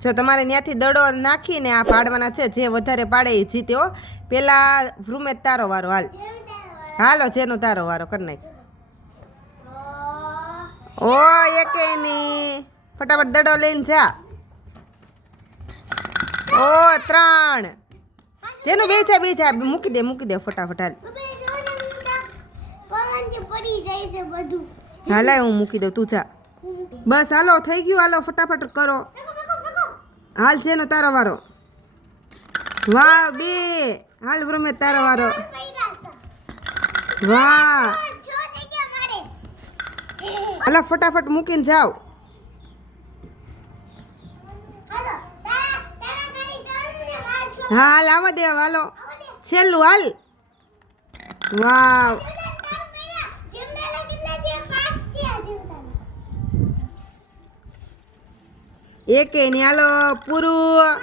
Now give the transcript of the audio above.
જો તમારે ત્યાંથી દડો નાખીને આ પાડવાના છે, જે વધારે પાડે એ જીતે હો. પેલા ભ્રુમેશ તારો વારો. હાલ હાલો, જેનો તારો વારો કરી નાખ. ઓ એકે ની ફટાફટ દડો લઈને જા. ઓ 3 જેનું બીજા મૂકી દે ફટાફટ. હાલ હું મૂકી દઉં, તું જા. બસ હાલો, થઈ ગયું. હાલો ફટાફટ કરો. હાલ જેનો તારો વારો. વાહ 2. હાલ ભ્રુમેશ તારો વારો. વાહ હાલો ફટાફટ મૂકીને જાઓ. હા હાલ આવવા દે. હાલો છેલ્લું. હાલ. વાવ એકે ની. હાલો પૂરું.